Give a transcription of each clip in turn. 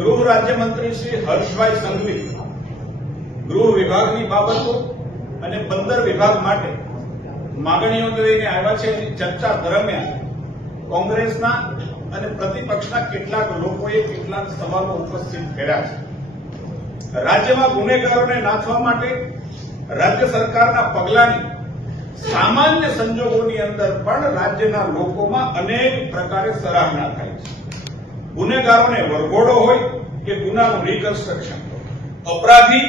ગૃહ રાજ્યમંત્રી શ્રી હર્ષભાઈ સંઘવી ગૃહ વિભાગની બાબતો અને બંદર વિભાગ માટે માંગણીઓ લઈને આવ્યા છે. ચર્ચા દરમિયાન કોંગ્રેસના અને પ્રતિપક્ષના કેટલાક લોકોએ કેટલાક સવાલો ઉપસ્થિત કર્યા છે. રાજ્યમાં ગુનેગારોને નાથવા માટે રાજ્ય સરકારના પગલાની સામાન્ય સંજોગોની અંદર પણ રાજ્યના લોકોમાં અનેક પ્રકારે સરાહના થાય છે. ગુનેગારોને વરઘોડો હોય કે ગુનાનું રિકન્સ્ટ્રક્શન, અપરાધી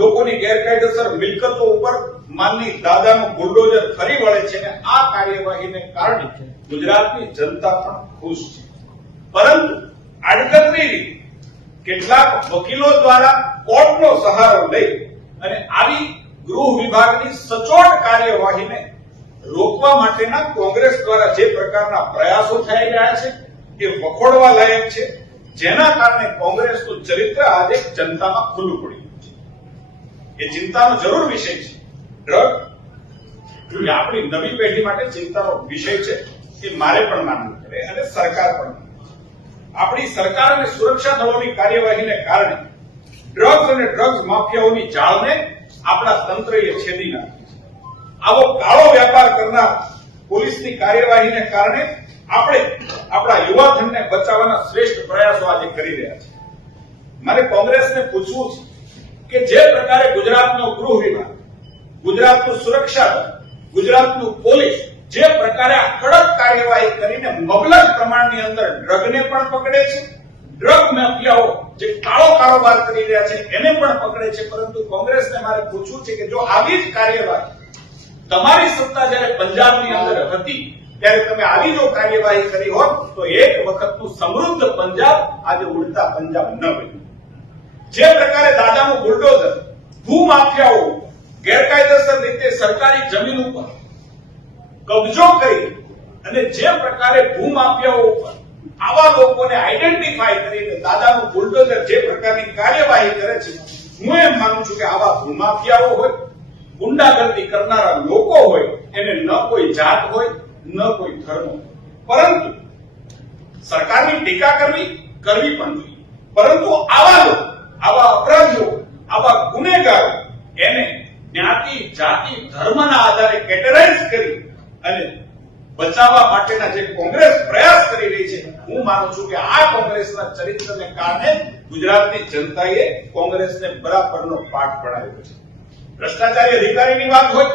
લોકોની ગેરકાયદેસર મિલકતો ઉપર માનની દાદાનું બુલડોઝર ફરી વળે છે અને આ કાર્યવાહીને કારણે ગુજરાતની જનતા પણ ખુશ છે. પરંતુ આડકતરી રીતે કેટલાક વકીલો દ્વારા કોર્ટનો સહારો લઈ અને આવી ગૃહ વિભાગની સચોટ કાર્યવાહીને રોકવા માટેના કોંગ્રેસ દ્વારા જે પ્રકારના પ્રયાસો થઈ રહ્યા છે એ વખોડવા લાયક છે, જેના કારણે કોંગ્રેસનું ચરિત્ર આજે જનતામાં ખુલ્લું પડ્યું છે. એ ચિંતાનો જરૂર વિષય છે. ડ્રગ એ આપણી નવી પેઢી માટે ચિંતાનો વિષય છે, એ મારે પણ માનવું પડે અને સરકાર પણ. આપણી સરકાર અને સુરક્ષા દળોની કાર્યવાહીને કારણે ડ્રગ્સ અને ડ્રગ્સ માફિયાઓની જાળને આપણા તંત્રએ છેદી નાખી છે. આવો કાળો વેપાર કરનાર પોલીસની કાર્યવાહીને કારણે આપણે આપણા યુવાધનને બચાવવાના શ્રેષ્ઠ પ્રયાસો આજે કરી રહ્યા છીએ. મારે કોંગ્રેસને પૂછવું છે કે જે પ્રકારે ગુજરાતનો ગૃહ વિભાગ, ગુજરાતનું સુરક્ષા દળ, ગુજરાતનું પોલીસ જે પ્રકારે આ કડક કાર્યવાહી કરીને મબલક પ્રમાણની અંદર ડ્રગને પણ પકડે છે, ડ્રગ માફિયાઓ જે કાળો કારોબાર કરી રહ્યા છે એને પણ પકડે છે, પરંતુ કોંગ્રેસને મારે પૂછવું છે કે જો આવી જ કાર્યવાહી તમારી સત્તા જ્યારે પંજાબની અંદર હતી ત્યારે તમે આવી જો કાર્યવાહી કરી હોત તો એક વખતનું સમૃદ્ધ પંજાબ આજે ઉડતા પંજાબ ન બન્યું. જે પ્રકારે દાદાનું બુલડોઝર ભૂમાફિયાઓ ગેરકાયદેસર રીતે સરકારી જમીન ઉપર કબજો કરી અને જે પ્રકારે ભૂમાફિયાઓ ઉપર આવા લોકોને આઈડેન્ટિફાઈ કરીને દાદાનું બુલડોઝર જે પ્રકારની કાર્યવાહી કરે છે, હું એમ માનું છું કે આવા ભૂમાફિયાઓ હોય, ગુંડાગર્દી કરનારા લોકો હોય, એને ન કોઈ જાત હોય ન કોઈ ધર્મ, પરંતુ સરકારની ટીકા કરવી પણ જોઈએ. પરંતુ આવા લોકો, આવા અપરાધીઓ, આવા ગુનેગારો એને જ્ઞાતિ, જાતિ, ધર્મના આધારે કેટેગરાઇઝ કરી અને બચાવવા માટેના જે કોંગ્રેસ પ્રયાસ કરી રહી છે, હું માનું છું કે આ કોંગ્રેસના ચરિત્રને કારણે ગુજરાતની જનતાએ કોંગ્રેસને બરાબરનો પાઠ ભણાવ્યો છે. ભ્રષ્ટાચારી અધિકારીની વાત હોય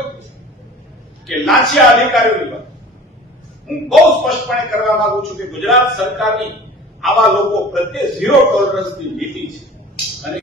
કે લાંચિયા અધિકારીઓની વાત, હું બહુ સ્પષ્ટપણે કરવા માંગુ છું કે ગુજરાત સરકારની આવા લોકો પ્રત્યે ઝીરો ટોલરન્સની નીતિ છે. અને